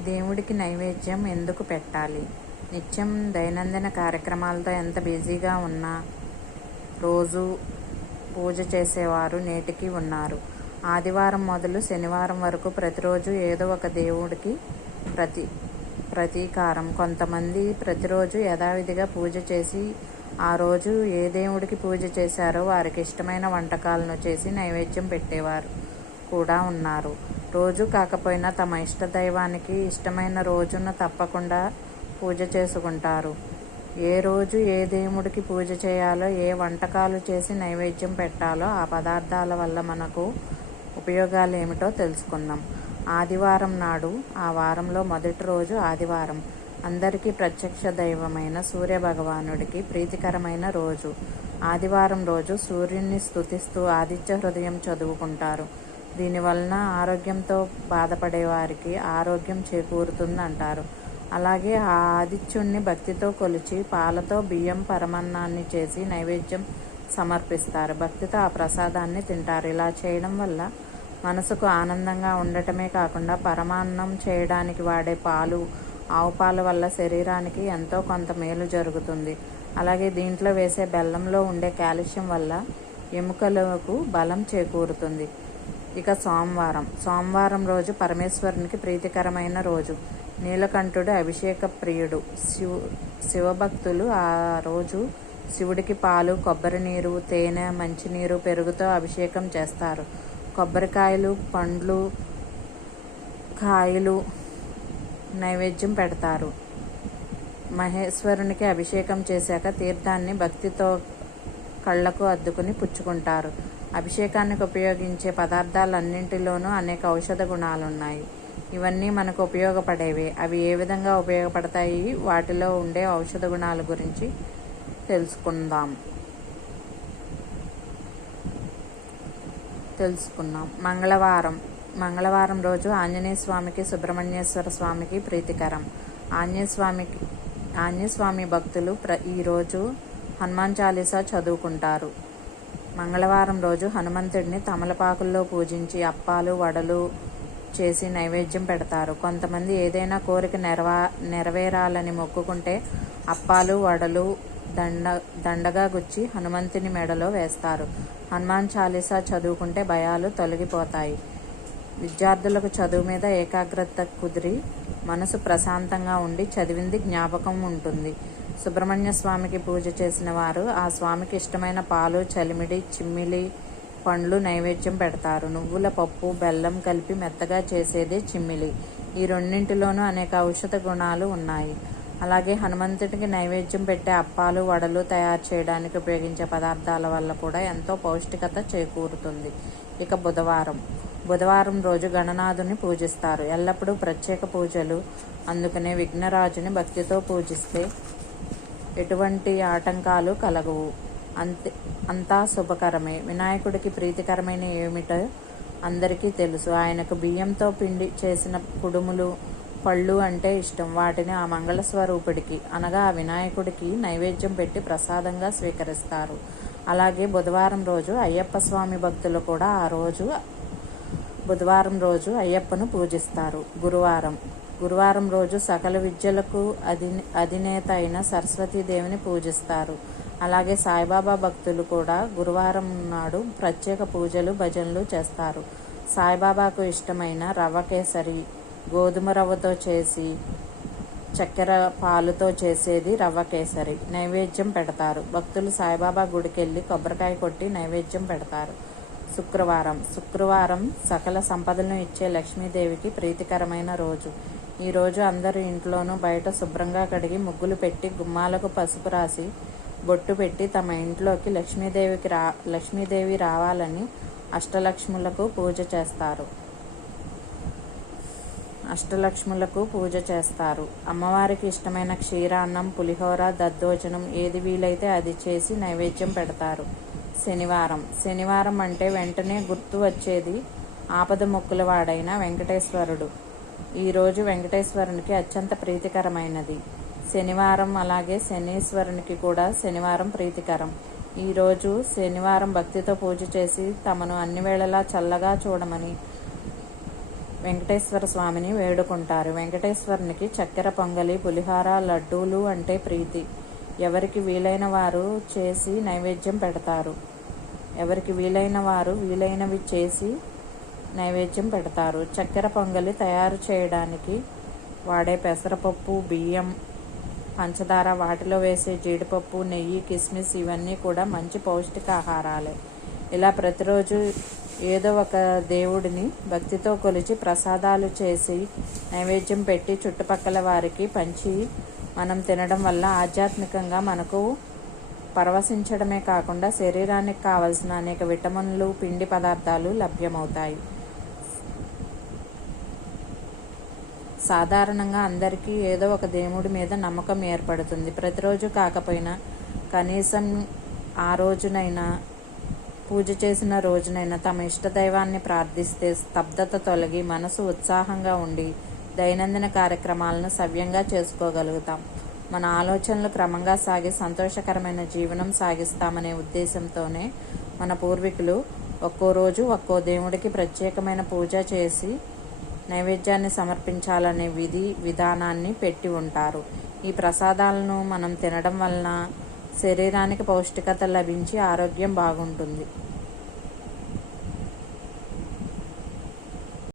దేవుడికి నైవేద్యం ఎందుకు పెట్టాలి? నిత్యం దైనందిన కార్యక్రమాలతో ఎంత బిజీగా ఉన్నా రోజు పూజ చేసేవారు నేటికి ఉన్నారు. ఆదివారం మొదలు శనివారం వరకు ప్రతిరోజు ఏదో ఒక దేవుడికి ప్రతీకారం. కొంతమంది ప్రతిరోజు యథావిధిగా పూజ చేసి ఆ రోజు ఏ దేవుడికి పూజ చేశారో వారికి ఇష్టమైన వంటకాలను చేసి నైవేద్యం పెట్టేవారు కూడా ఉన్నారు. రోజు కాకపోయినా తమ ఇష్ట దైవానికి ఇష్టమైన రోజున తప్పకుండా పూజ చేసుకుంటారు. ఏ రోజు ఏ దేవుడికి పూజ చేయాలో, ఏ వంటకాలు చేసి నైవేద్యం పెట్టాలో, ఆ పదార్థాల వల్ల మనకు ఉపయోగాలు ఏమిటో తెలుసుకుందాం. ఆదివారం నాడు, ఆ వారంలో మొదటి రోజు ఆదివారం, అందరికీ ప్రత్యక్ష దైవమైన సూర్యభగవానుడికి ప్రీతికరమైన రోజు. ఆదివారం రోజు సూర్యుడిని స్తుతిస్తూ ఆదిత్య హృదయం చదువుకుంటారు. దీనివలన ఆరోగ్యంతో బాధపడే వారికి ఆరోగ్యం చేకూరుతుందంటారు. అలాగే ఆ ఆదిత్యుణ్ణి భక్తితో కొలిచి పాలతో బియ్యం పరమాన్నాన్ని చేసి నైవేద్యం సమర్పిస్తారు. భక్తితో ఆ ప్రసాదాన్ని తింటారు. ఇలా చేయడం వల్ల మనసుకు ఆనందంగా ఉండటమే కాకుండా పరమాన్నం చేయడానికి వాడే పాలు, ఆవు పాల వల్ల శరీరానికి ఎంతో కొంత మేలు జరుగుతుంది. అలాగే దీంట్లో వేసే బెల్లంలో ఉండే కాల్షియం వల్ల ఎముకలకు బలం చేకూరుతుంది. ఇక సోమవారం రోజు పరమేశ్వరునికి ప్రీతికరమైన రోజు. నీలకంఠుడు అభిషేక ప్రియుడు. శివభక్తులు ఆ రోజు శివుడికి పాలు, కొబ్బరి నీరు, తేనె, మంచినీరు, పెరుగుతో అభిషేకం చేస్తారు. కొబ్బరికాయలు, పండ్లు, కాయలు నైవేద్యం పెడతారు. మహేశ్వరునికి అభిషేకం చేశాక తీర్థాన్ని భక్తితో కళ్ళకు అద్దుకుని పుచ్చుకుంటారు. అభిషేకానికి ఉపయోగించే పదార్థాలన్నింటిలోనూ అనేక ఔషధ గుణాలున్నాయి. ఇవన్నీ మనకు ఉపయోగపడేవి. అవి ఏ విధంగా ఉపయోగపడతాయి, వాటిలో ఉండే ఔషధ గుణాల గురించి తెలుసుకుందాం. మంగళవారం రోజు ఆంజనేయ స్వామికి, సుబ్రహ్మణ్యేశ్వర స్వామికి ప్రీతికరం. ఆంజనేయ స్వామి భక్తులు ఈరోజు హనుమాన్ చాలీసా చదువుకుంటారు. మంగళవారం రోజు హనుమంతుడిని తమలపాకుల్లో పూజించి అప్పాలు, వడలు చేసి నైవేద్యం పెడతారు. కొంతమంది ఏదైనా కోరిక నెరవేరాలని మొక్కుకుంటే అప్పాలు, వడలు దండగా గుచ్చి హనుమంతుని మెడలో వేస్తారు. హనుమాన్ చాలీసా చదువుకుంటే భయాలు తొలగిపోతాయి. విద్యార్థులకు చదువు మీద ఏకాగ్రత కుదిరి మనసు ప్రశాంతంగా ఉండి చదివింది జ్ఞాపకం ఉంటుంది. సుబ్రహ్మణ్య స్వామికి పూజ చేసిన వారు ఆ స్వామికి ఇష్టమైన పాలు, చలిమిడి, చిమ్మిలి పండ్లు నైవేద్యం పెడతారు. నువ్వుల పప్పు, బెల్లం కలిపి మెత్తగా చేసేదే చిమ్మిలి. ఈ రెండింటిలోనూ అనేక ఔషధ గుణాలు ఉన్నాయి. అలాగే హనుమంతుడికి నైవేద్యం పెట్టే అప్పాలు, వడలు తయారు చేయడానికి ఉపయోగించే పదార్థాల వల్ల కూడా ఎంతో పౌష్టికత చేకూరుతుంది. ఇక బుధవారం రోజు గణనాథుని పూజిస్తారు. ఎల్లప్పుడూ ప్రత్యేక పూజలు అందుకనే విఘ్నరాజుని భక్తితో పూజిస్తే ఎటువంటి ఆటంకాలు కలగవు. అంతా శుభకరమే. వినాయకుడికి ప్రీతికరమైన ఏమిటో అందరికీ తెలుసు. ఆయనకు బియ్యంతో పిండి చేసిన కుడుములు, పళ్ళు అంటే ఇష్టం. వాటిని ఆ మంగళ స్వరూపుడికి అనగా ఆ వినాయకుడికి నైవేద్యం పెట్టి ప్రసాదంగా స్వీకరిస్తారు. అలాగే బుధవారం రోజు అయ్యప్ప స్వామి భక్తులు కూడా బుధవారం రోజు అయ్యప్పను పూజిస్తారు. గురువారం రోజు సకల విద్యలకు అధినేత అయిన సరస్వతీదేవిని పూజిస్తారు. అలాగే సాయిబాబా భక్తులు కూడా గురువారం నాడు ప్రత్యేక పూజలు, భజనలు చేస్తారు. సాయిబాబాకు ఇష్టమైన రవ్వ కేసరి, గోధుమ రవ్వతో చేసి చక్కెర పాలుతో చేసేది రవ్వ కేసరి నైవేద్యం పెడతారు. భక్తులు సాయిబాబా గుడికెళ్ళి కొబ్బరికాయ కొట్టి నైవేద్యం పెడతారు. శుక్రవారం సకల సంపదలను ఇచ్చే లక్ష్మీదేవికి ప్రీతికరమైన రోజు. ఈ రోజు అందరూ ఇంట్లోనూ బయట శుభ్రంగా కడిగి ముగ్గులు పెట్టి గుమ్మాలకు పసుపు రాసి బొట్టు పెట్టి తమ ఇంట్లోకి లక్ష్మీదేవి రావాలని అష్టలక్ష్ములకు పూజ చేస్తారు. అమ్మవారికి ఇష్టమైన క్షీరాన్నం, పులిహోర, దద్దోజనం ఏది వీలైతే అది చేసి నైవేద్యం పెడతారు. శనివారం అంటే వెంటనే గుర్తు వచ్చేది ఆపద మొక్కుల వాడైన వెంకటేశ్వరుడు. ఈరోజు వెంకటేశ్వరునికి అత్యంత ప్రీతికరమైనది శనివారం. అలాగే శనీశ్వరునికి కూడా శనివారం ప్రీతికరం. ఈరోజు శనివారం భక్తితో పూజ చేసి తమను అన్ని వేళలా చల్లగా చూడమని వెంకటేశ్వర స్వామిని వేడుకుంటారు. వెంకటేశ్వరునికి చక్కెర పొంగలి, పులిహార, లడ్డూలు అంటే ప్రీతి. ఎవరికి వీలైన వారు చేసి నైవేద్యం పెడతారు. వీలైనవి చేసి నైవేద్యం పెడతారు. చక్కెర పొంగలి తయారు చేయడానికి వాడే పెసరపప్పు, బియ్యం, పంచదార, వాటిలో వేసే జీడిపప్పు, నెయ్యి, కిస్మిస్ ఇవన్నీ కూడా మంచి పౌష్టికాహారాలే. ఇలా ప్రతిరోజు ఏదో ఒక దేవుడిని భక్తితో కొలిచి ప్రసాదాలు చేసి నైవేద్యం పెట్టి చుట్టుపక్కల వారికి పంచి మనం తినడం వల్ల ఆధ్యాత్మికంగా మనకు పరవశించడమే కాకుండా శరీరానికి కావలసిన అనేక విటమిన్లు, పిండి పదార్థాలు లభ్యమవుతాయి. సాధారణంగా అందరికీ ఏదో ఒక దేవుడి మీద నమ్మకం ఏర్పడుతుంది. ప్రతిరోజు కాకపోయినా కనీసం ఆ రోజునైనా, పూజ చేసిన రోజునైనా తమ ఇష్టదైవాన్ని ప్రార్థిస్తే స్తబ్దత తొలగి మనసు ఉత్సాహంగా ఉండి దైనందిన కార్యక్రమాలను సవ్యంగా చేసుకోగలుగుతాం. మన ఆలోచనలు క్రమంగా సాగి సంతోషకరమైన జీవనం సాగిస్తామనే ఉద్దేశంతోనే మన పూర్వీకులు ఒక్కో రోజు ఒక్కో దేవుడికి ప్రత్యేకమైన పూజ చేసి నైవేద్యాన్ని సమర్పించాలనే విధానాన్ని పెట్టి ఉంటారు. ఈ ప్రసాదాలను మనం తినడం వలన శరీరానికి పౌష్టికత లభించి ఆరోగ్యం బాగుంటుంది.